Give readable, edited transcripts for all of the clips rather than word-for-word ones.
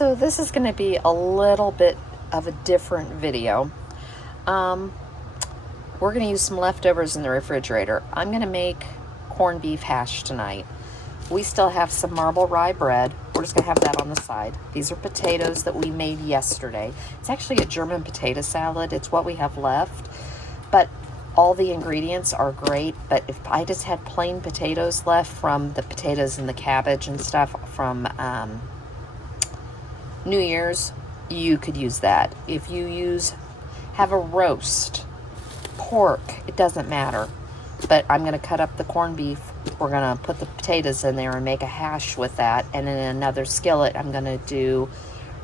So this is going to be a little bit of a different video. We're going to use some leftovers in the refrigerator. I'm going to make corned beef hash tonight. We still have some marble rye bread. We're just going to have that on the side. These are potatoes that we made yesterday. It's actually a German potato salad. It's what we have left. But all the ingredients are great. But if I just had plain potatoes left from the potatoes and the cabbage and stuff from New Year's, you could use that. If you have a roast, pork, it doesn't matter. But I'm going to cut up the corned beef. We're going to put the potatoes in there and make a hash with that. And in another skillet, I'm going to do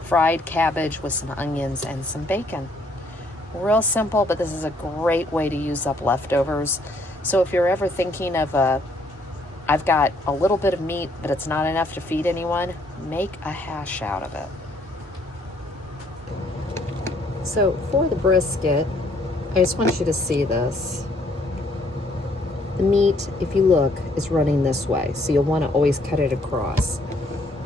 fried cabbage with some onions and some bacon. Real simple, but this is a great way to use up leftovers. So if you're ever thinking of I've got a little bit of meat, but it's not enough to feed anyone, make a hash out of it. So for the brisket, I just want you to see this. The meat, if you look, is running this way, so you'll want to always cut it across.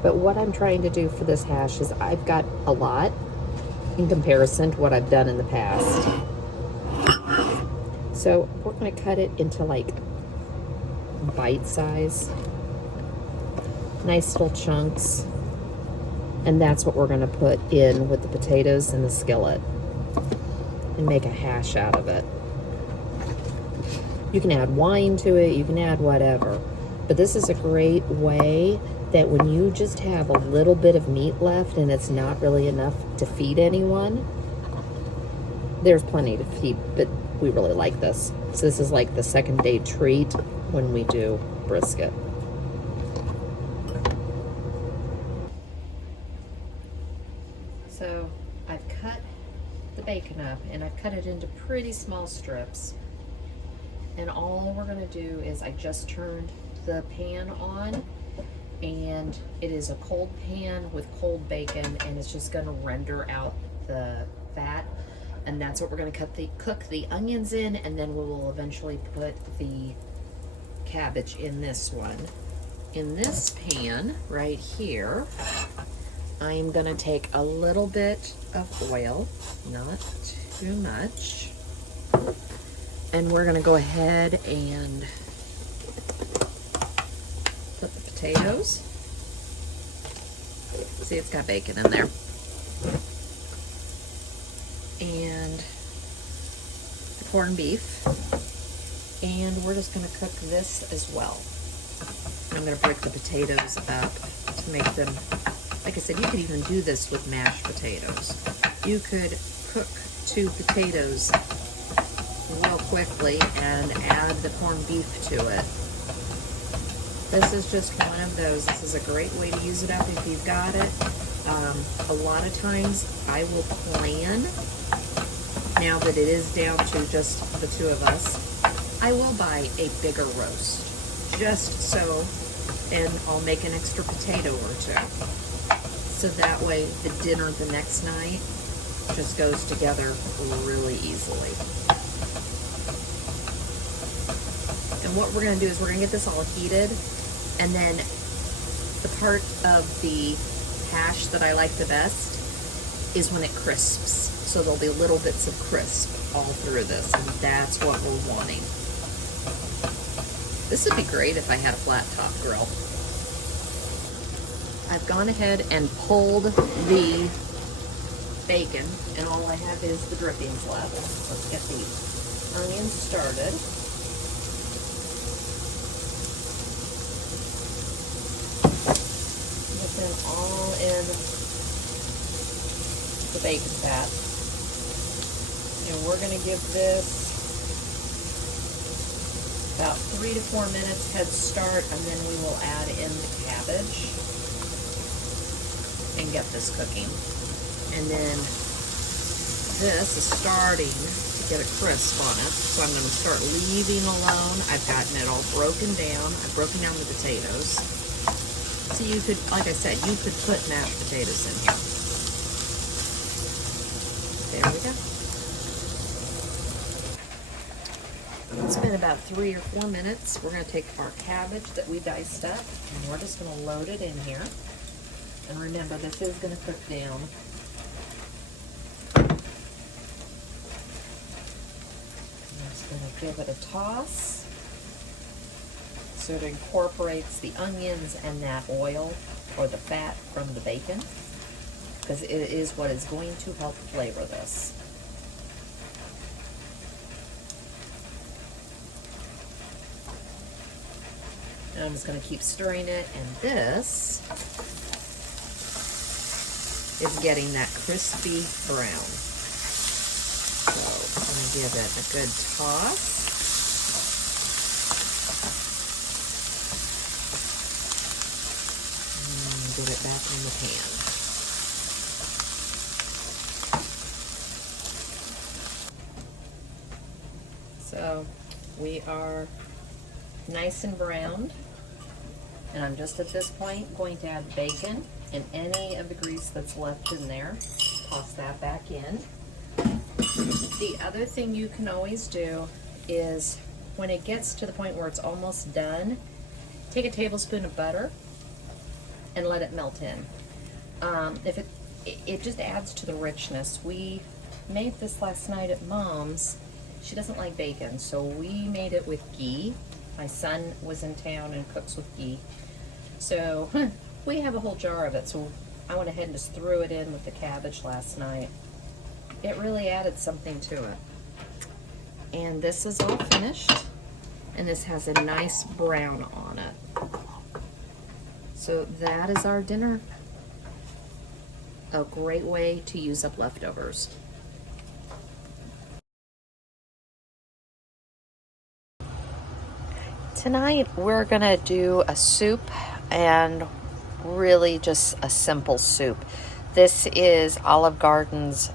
But what I'm trying to do for this hash is I've got a lot in comparison to what I've done in the past. So we're going to cut it into like bite size, nice little chunks. And that's what we're going to put in with the potatoes in the skillet and make a hash out of it. You can add wine to it, you can add whatever. But this is a great way that when you just have a little bit of meat left and it's not really enough to feed anyone, there's plenty to feed, but we really like this. So this is like the second day treat when we do brisket. So I've cut the bacon up and I've cut it into pretty small strips. And all we're gonna do is I just turned the pan on, and it is a cold pan with cold bacon, and it's just gonna render out the fat. And that's what we're gonna cook the onions in, and then we will eventually put the cabbage in this one. In this pan right here, I'm gonna take a little bit of oil, not too much, and we're gonna go ahead and put the potatoes. See, it's got bacon in there. And the corned beef. And we're just gonna cook this as well. I'm gonna break the potatoes up to make them, like I said, you could even do this with mashed potatoes. You could cook 2 potatoes real quickly and add the corned beef to it. This is just one of those. This is a great way to use it up if you've got it. A lot of times I will plan, now that it is down to just the 2 of us, I will buy a bigger roast, just so, and I'll make an extra potato or 2. So that way the dinner the next night just goes together really easily. And what we're gonna do is we're gonna get this all heated, and then the part of the hash that I like the best is when it crisps. So there'll be little bits of crisp all through this, and that's what we're wanting. This would be great if I had a flat top grill. I've gone ahead and pulled the bacon, and all I have is the drippings left. Let's get the onions started. Get them all in the bacon fat. And we're going to give this about 3 to 4 minutes head start, and then we will add in the cabbage and get this cooking. And then this is starting to get a crisp on it, so I'm going to start leaving alone. I've gotten it all broken down. I've broken down the potatoes. So you could, like I said, you could put mashed potatoes in here. There we go. It's been about 3 or 4 minutes. We're going to take our cabbage that we diced up, and we're just going to load it in here. And remember, this is going to cook down. I'm just going to give it a toss so it incorporates the onions and that oil or the fat from the bacon, because it is what is going to help flavor this. And I'm just going to keep stirring it, and this is getting that crispy brown. So I'm going to give it a good toss. And get it back in the pan. So we are nice and browned, and I'm just at this point going to add bacon and any of the grease that's left in there. Toss that back in. The other thing you can always do is when it gets to the point where it's almost done, take a tablespoon of butter and let it melt in. If it just adds to the richness. We made this last night at Mom's. She doesn't like bacon, so we made it with ghee. My son was in town and cooks with ghee. So we have a whole jar of it, so I went ahead and just threw it in with the cabbage last night. It really added something to it. And this is all finished, and this has a nice brown on it. So that is our dinner. A great way to use up leftovers. Tonight we're gonna do a soup, and really just a simple soup. This is Olive Garden's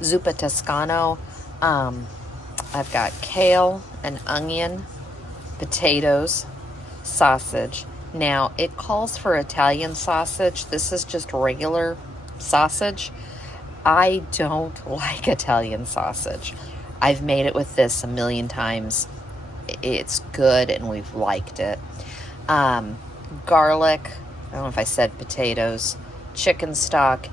Zuppa Toscana. I've got kale, an onion, potatoes, sausage. Now it calls for Italian sausage. This is just regular sausage. I don't like Italian sausage. I've made it with this a million times. It's good and we've liked it. Garlic, I don't know if I said potatoes, chicken stock,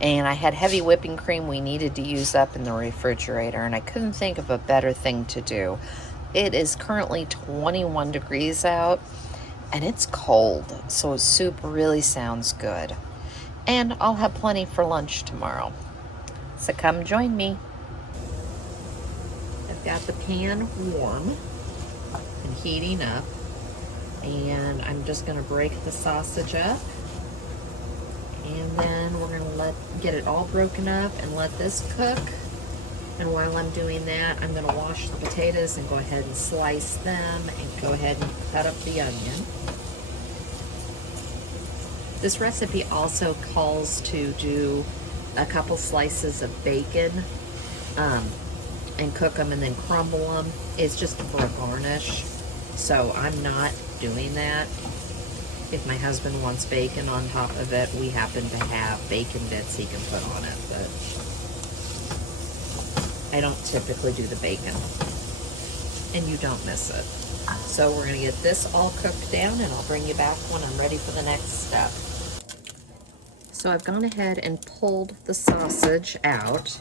and I had heavy whipping cream we needed to use up in the refrigerator, and I couldn't think of a better thing to do. It is currently 21 degrees out and it's cold, so soup really sounds good. And I'll have plenty for lunch tomorrow. So come join me. I've got the pan warm and heating up, and I'm just going to break the sausage up, and then we're going to get it all broken up and let this cook. And while I'm doing that, I'm going to wash the potatoes and go ahead and slice them and go ahead and cut up the onion. This recipe also calls to do a couple slices of bacon and cook them and then crumble them. It's just for a garnish, so I'm not doing that. If my husband wants bacon on top of it, we happen to have bacon bits he can put on it, but I don't typically do the bacon, and you don't miss it. So we're going to get this all cooked down, and I'll bring you back when I'm ready for the next step. So I've gone ahead and pulled the sausage out,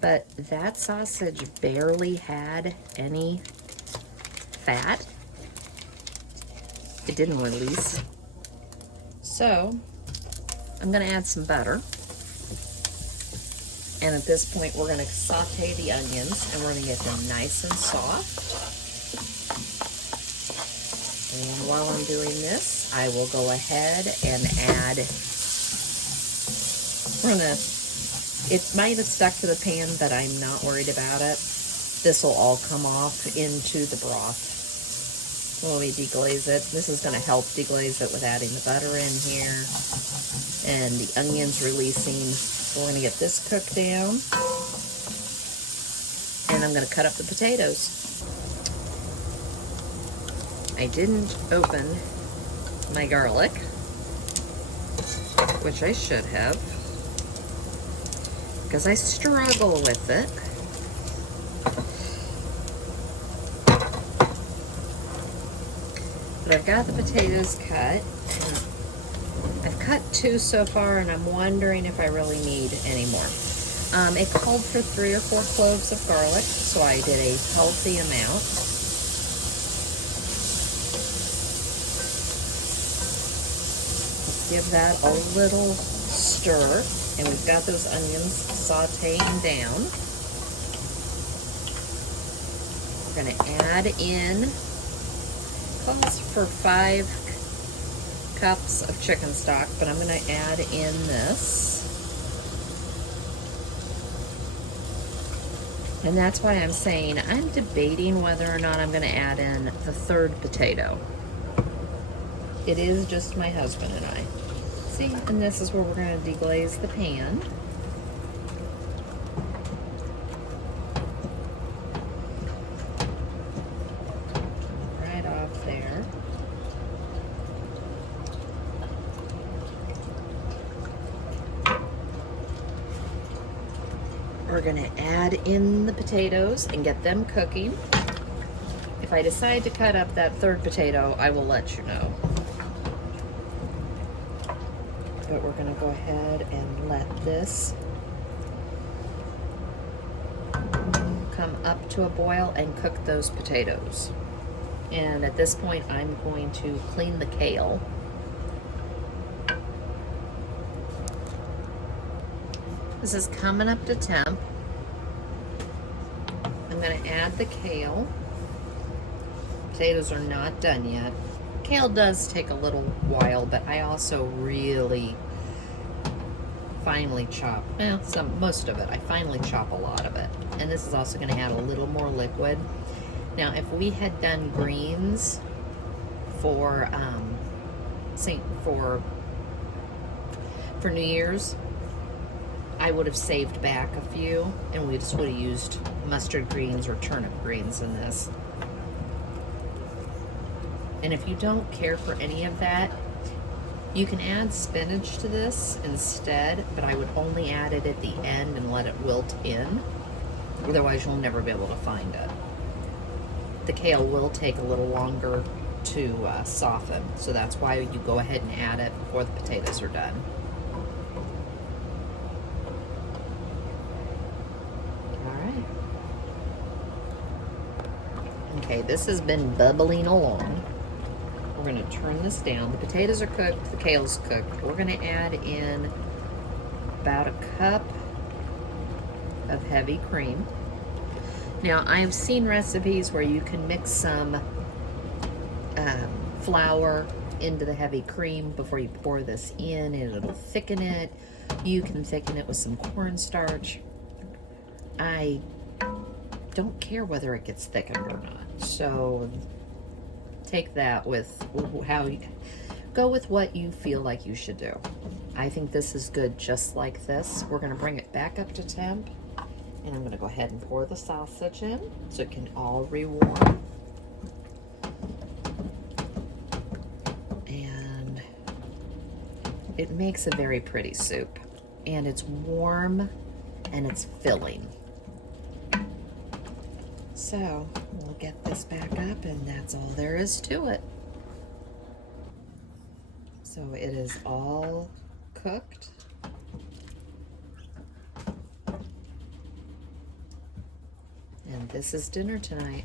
but that sausage barely had any fat. It didn't release. So I'm going to add some butter. And at this point, we're going to saute the onions, and we're going to get them nice and soft. And while I'm doing this, I will go ahead and add, it might have stuck to the pan, but I'm not worried about it. This will all come off into the broth when we deglaze it. This is going to help deglaze it with adding the butter in here and the onions releasing. So we're going to get this cooked down, and I'm going to cut up the potatoes. I didn't open my garlic, which I should have, because I struggle with it. But I've got the potatoes cut. cut 2 so far, and I'm wondering if I really need any more. It called for 3 or 4 cloves of garlic, so I did a healthy amount. Let's give that a little stir, and we've got those onions sauteing down. We're going to add in, calls for 5 cups of chicken stock, but I'm going to add in this. And that's why I'm saying I'm debating whether or not I'm going to add in the 3rd potato. It is just my husband and I. See, and this is where we're going to deglaze the pan. Right off there. We're going to add in the potatoes and get them cooking. If I decide to cut up that 3rd potato, I will let you know. But we're going to go ahead and let this come up to a boil and cook those potatoes. And at this point, I'm going to clean the kale. This is coming up to temp. I'm going to add the kale. Potatoes are not done yet. Kale does take a little while, but I also really finely chop. Well, most of it. I finely chop a lot of it. And this is also going to add a little more liquid. Now, if we had done greens for New Year's, I would have saved back a few, and we just would have used mustard greens or turnip greens in this. And if you don't care for any of that, you can add spinach to this instead, but I would only add it at the end and let it wilt in. Otherwise, you'll never be able to find it. The kale will take a little longer to soften, so that's why you go ahead and add it before the potatoes are done. Okay, this has been bubbling along. We're going to turn this down. The potatoes are cooked, the kale's cooked. We're going to add in about a cup of heavy cream. Now, I've seen recipes where you can mix some flour into the heavy cream before you pour this in, and it'll thicken it. You can thicken it with some cornstarch. I don't care whether it gets thickened or not. So take that with how you go with what you feel like you should do. I think this is good just like this. We're going to bring it back up to temp, and I'm going to go ahead and pour the sausage in so it can all rewarm. And it makes a very pretty soup, and it's warm and it's filling. So we'll get this back up, and that's all there is to it. So it is all cooked. And this is dinner tonight.